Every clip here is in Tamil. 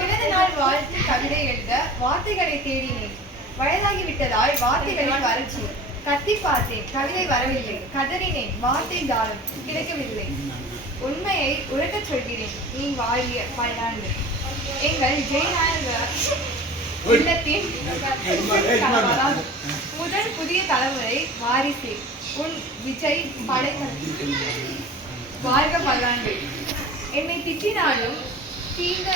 பிறந்த நாள் வாழ்த்து கவிதை எழுத வார்த்தைகளை தேடினேன். வயதாகிவிட்டதால் வார்த்தைகளில் வறட்சி. கத்தி பார்த்தேன், கவிதை வரவில்லை. கதறினேன், வார்த்தை தாளம் கிடைக்கவில்லை. உண்மையை உரைக்கச் சொல்கிறேன், நீ வாழிய பல்லாண்டு. எங்கள் ஜெயநாயகர் இல்லத்தின் முதல் புதிய தலைமுறை வாரிசே, உன் விஜய் படைகள் வாழ்க பல்லாண்டு. என்னை திட்டினாலும் தீன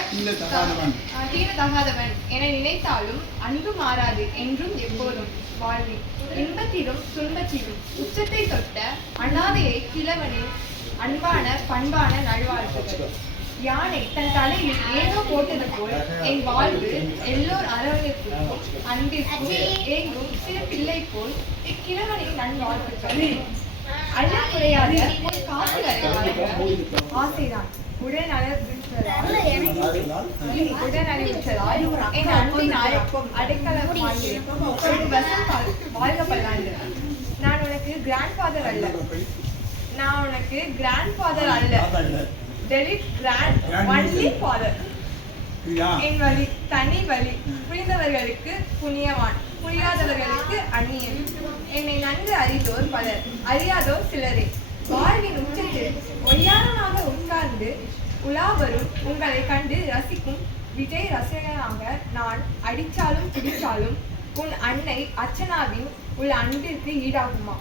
தகாதவன் என நினைத்தாலும் அன்பு மாறாது என்றும் எப்போதும் வாழ்வி. இன்பத்திலும் துன்பத்திலும் உச்சத்தை தொட்ட அனாதையை கிழவனின் அன்பான பண்பான நல்வாழ்த்துகள். யானை தன் தலையில் ஏதோ போட்டது போல் என் வாழ்வு எல்லோர் அரவணைப்புக்கும் அன்பிற்கும் ஏங்கும் சிறு பிள்ளை போல் இக்கிழவனின் நல்வாழ்த்துக்கள். அல்ல குறையாத காசு ஆசைதான். உடனறிவித்ததால் என் அன்பினால் அடைக்கலம் வாழ்க பல்லாண்டு. நான் உனக்கு கிராண்ட் ஃபாதர் அல்ல, டெலிட் கிராண்ட் ஒன்லி ஃபாதர். என் வழி தனி வழி, புரிந்தவர்களுக்கு புண்ணியவான், புரியாதவர்களுக்கு அந்நியன். என்னை நன்கு அறிந்தோர் பலர், அறியாதோர் சிலரே. வாழ்வின் உச்சத்தில் ஒய்யாரமாக உட்கார்ந்து உலாவரும் உங்களை கண்டு ரசிக்கும் விஜய் ரசிகனாக நான் அடிச்சாலும் பிடிச்சாலும் உன் அன்னை அர்ச்சனாவின் உள்ள அன்பிற்கு ஈடாகுமா?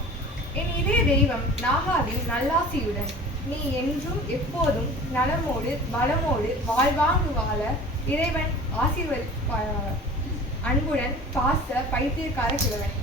என் இதே தெய்வம் நாகாவின் நல்லாசியுடன் நீ என்றும் எப்போதும் நலமோடு வளமோடு வாழ்வாங்கு வாழ இறைவன் ஆசீர்வதி. அன்புடன் பாச பைத்தியக்கார கிழவன்.